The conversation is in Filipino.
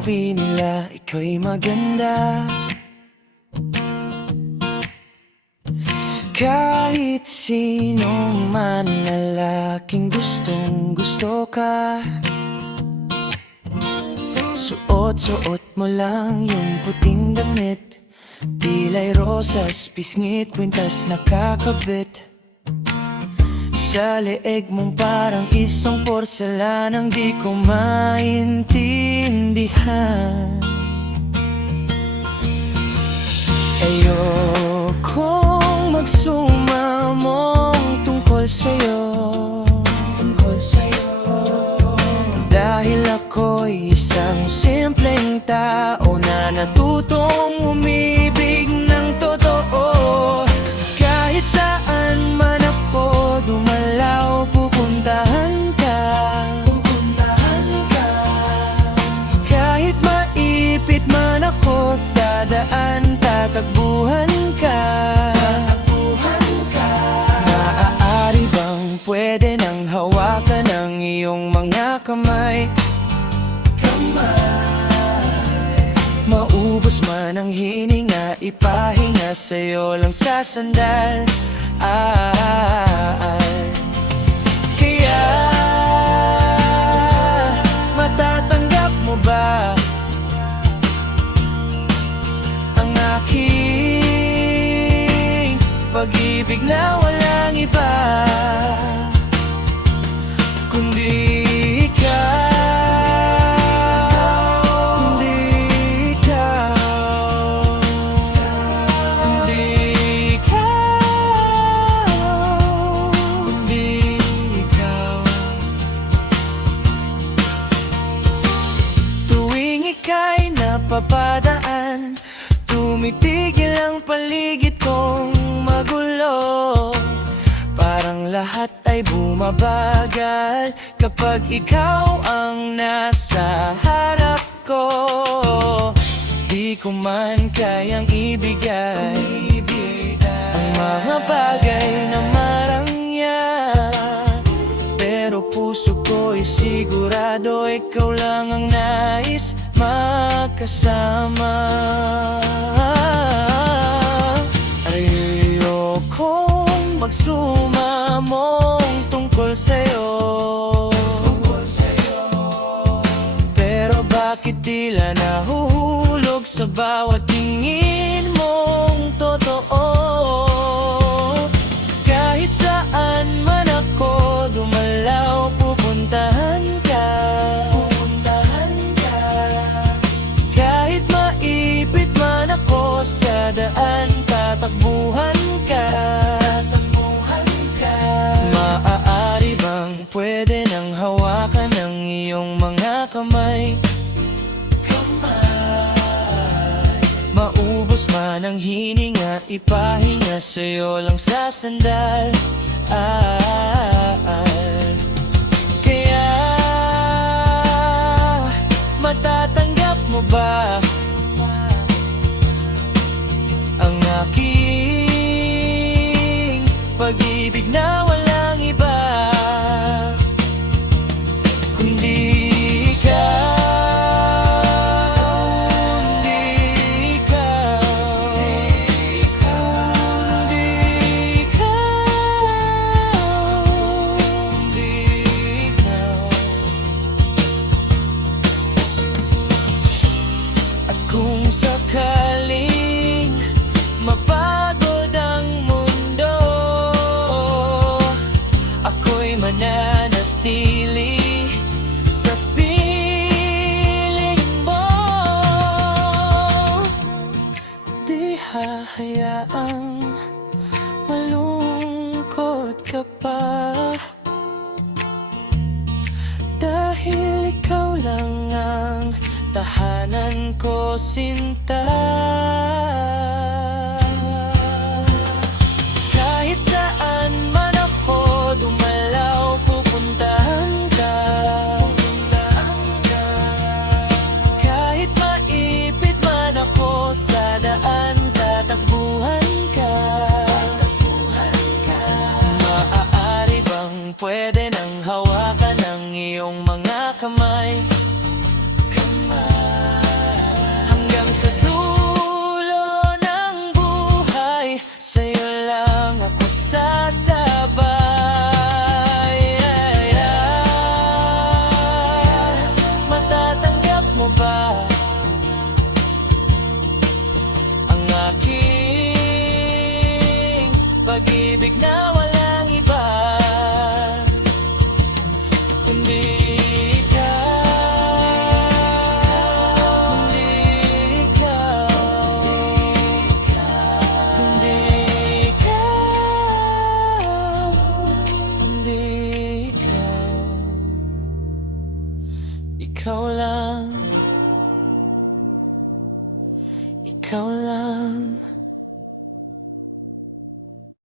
Sabi nila ikaw'y maganda, kahit sinong man lalaking gustong gusto ka. Suot-suot mo lang yung puting damit, tila'y rosas, pisngit, kwintas nakakabit. Sa leeg mong parang isang porselanang di ko maintindihan. Ayokong magsumamong tungkol sa'yo, dahil ako'y isang simpleng tao na natutong umibig ng totoo. Kahit saan man ako dumalaw, pupuntahan ka. Kahit maipit man ako sa daan, tatakbuhan ka. Maaari bang pwede nang hawakan ng iyong mga kamay? Maubos man ang hininga, ipahinga sa'yo lang sa sandal. Kaya matatanggap mo ba ang aking pag-ibig na walang iba kundi ika'y napapadaan, tumitigil ang paligid kong magulo. Parang lahat ay bumabagal kapag ikaw ang nasa harap ko. Di ko man kayang ibigay ang mga bagay na marangya, pero puso ko'y sigurado ikaw lang ang nais makasama. Ayokong magsumamong tungkol sa'yo, pero bakit tila nahuhulog sa bawat tingin mong totoo? Kahit saan man ako dumalaw, pupuntahan ka. Kahit maipit man ako sa daan, tatakbuhan ka. Maaari bang pwede nang hawakan ng iyong mga kamay? Maubos man ang hininga, ipahinga sa'yo lang sa sandal. Kaya matatanggap mo ba ang aking pag-ibig na walang iba kundi kung sakaling mapagod ang mundo, ako'y mananatili sa piling mo. Di hahayaang malungkot ka pa, dahil ikaw lang ang tahanan ko, sinta. Kahit saan man ako dumalaw, pupuntahan ka. Kahit maipit man ako sa daan, tatakbuhan ka. Maaari bang pwede nang hawakan ng iyong mga kamay? pag-ibig na